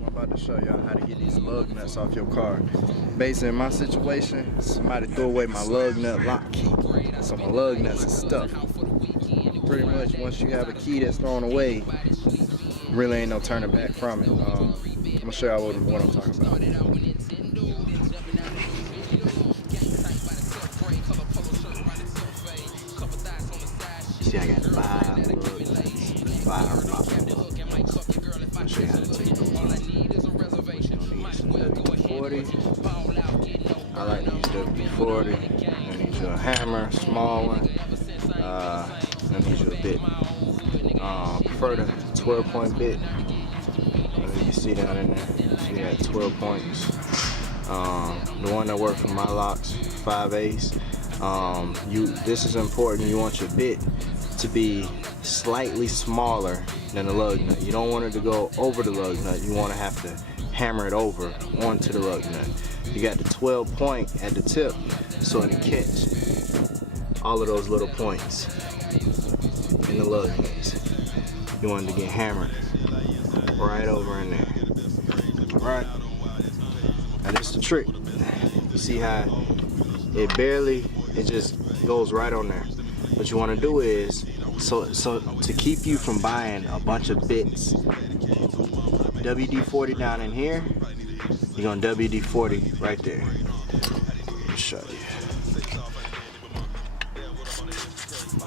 I'm about to show y'all how to get these lug nuts off your car. Basically, in my situation, somebody threw away my lug nut lock key, so my lug nuts are stuck. Pretty much, once you have a key that's thrown away, really ain't no turning back from it. I'm gonna show y'all what I'm talking about. See, I got 5 lug nuts, 5 pops. I'll show you how to take those off. You're gonna need some WD-40. I like to use WD-40. You're gonna need you a hammer, small one. I need you a bit. Prefer the 12-point bit. You see down in there. So you got 12 points. The one that works for my locks, 5/8. This is important. You want your bit to be slightly smaller than the lug nut. You don't want it to go over the lug nut. You want to have to hammer it over onto the lug nut. You got the 12 point at the tip, so it'll catch all of those little points in the lug nuts. You want it to get hammered right over in there. Alright, now this is the trick. You see how it just goes right on there. What you want to do is, so to keep you from buying a bunch of bits, WD-40 down in here, you're going to WD-40 right there. Let me show you.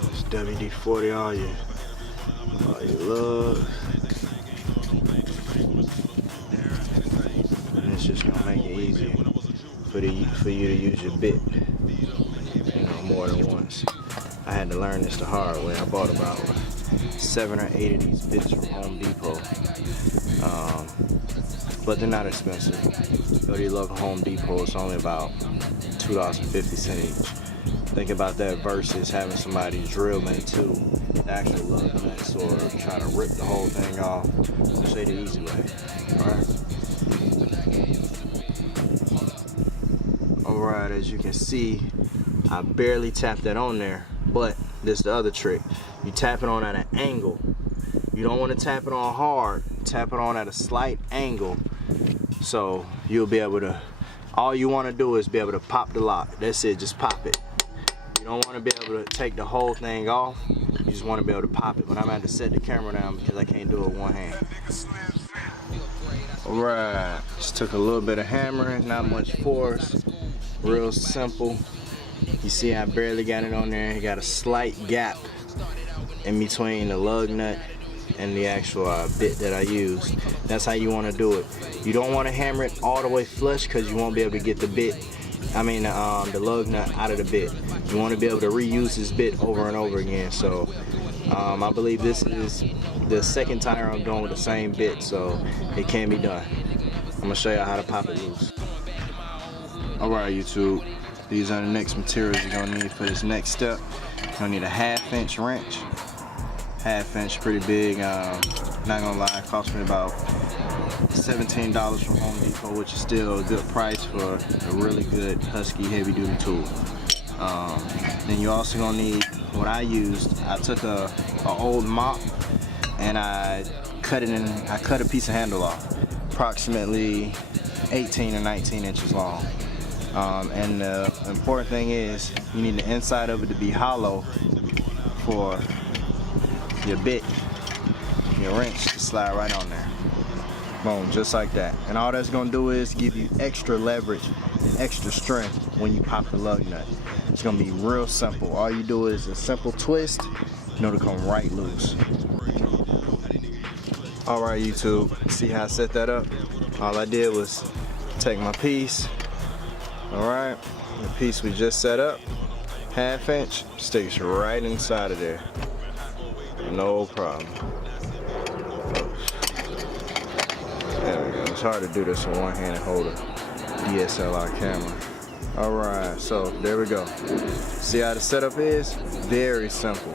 Just WD-40 all your lugs. And it's just going to make it easier for you to use your bit, more than once. I had to learn this the hard way. I bought about 7 or 8 of these bits from Home Depot, but they're not expensive. Go to your local Home Depot, it's only about $2.50 each. Think about that versus having somebody drill into the actual lug nuts or trying to rip the whole thing off. I'll show you the easy way. Alright, as you can see, I barely tapped that on there, but this is the other trick. You tap it on at an angle. You don't want to tap it on hard. Tap it on at a slight angle, so you'll be able to, all you want to do is be able to pop the lock. That's it, just pop it. You don't want to be able to take the whole thing off. You just want to be able to pop it. But I'm going to have to set the camera down because I can't do it with one hand. Alright, just took a little bit of hammering, not much force. Real simple. You see I barely got it on there. You got a slight gap in between the lug nut and the actual bit that I use. That's how you want to do it. You don't want to hammer it all the way flush because you won't be able to get the lug nut out of the bit. You want to be able to reuse this bit over and over again. So I believe this is the second tire I'm doing with the same bit, so it can be done. I'm going to show you how to pop it loose. Alright YouTube, these are the next materials you're going to need for this next step. You're going to need a 1/2 inch wrench. 1/2 inch, pretty big. Not going to lie, it cost me about $17 from Home Depot, which is still a good price for a really good Husky heavy duty tool. Then you're also going to need what I used. I took an old mop and I cut a piece of handle off, approximately 18 or 19 inches long. And the important thing is you need the inside of it to be hollow for your bit, your wrench to slide right on there. Boom, just like that. And all that's going to do is give you extra leverage and extra strength when you pop the lug nut. It's going to be real simple. All you do is a simple twist, it'll come right loose. Alright YouTube, see how I set that up? All I did was take my piece, alright, the piece we just set up, 1/2 inch, sticks right inside of there. No problem. There we go. It's hard to do this with one hand and hold a DSLR camera. Alright, so there we go. See how the setup is? Very simple.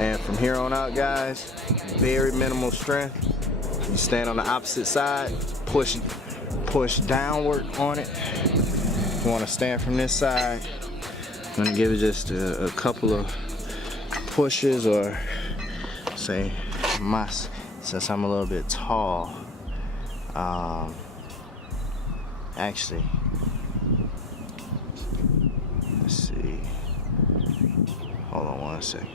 And from here on out, guys, very minimal strength. You stand on the opposite side, push downward on it. You want to stand from this side. I'm going to give it just a couple of pushes, or say my since I'm a little bit tall, actually, let's see, hold on one second.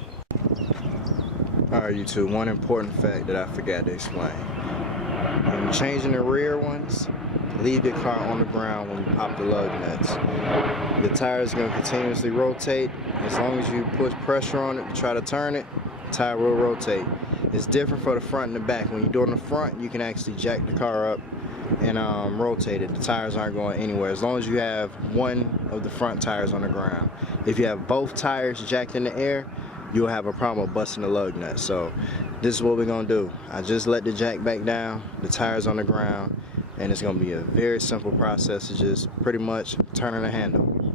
Alright YouTube, one important fact that I forgot to explain. When you're changing the rear ones, leave your car on the ground when you pop the lug nuts. The tire is going to continuously rotate. As long as you put pressure on it to try to turn it, the tire will rotate. It's different for the front and the back. When you do it in the front, you can actually jack the car up and rotate it. The tires aren't going anywhere as long as you have one of the front tires on the ground. If you have both tires jacked in the air, you'll have a problem with busting the lug nut. So this is what we're gonna do. I just let the jack back down, the tires on the ground, and it's gonna be a very simple process of just pretty much turning the handle.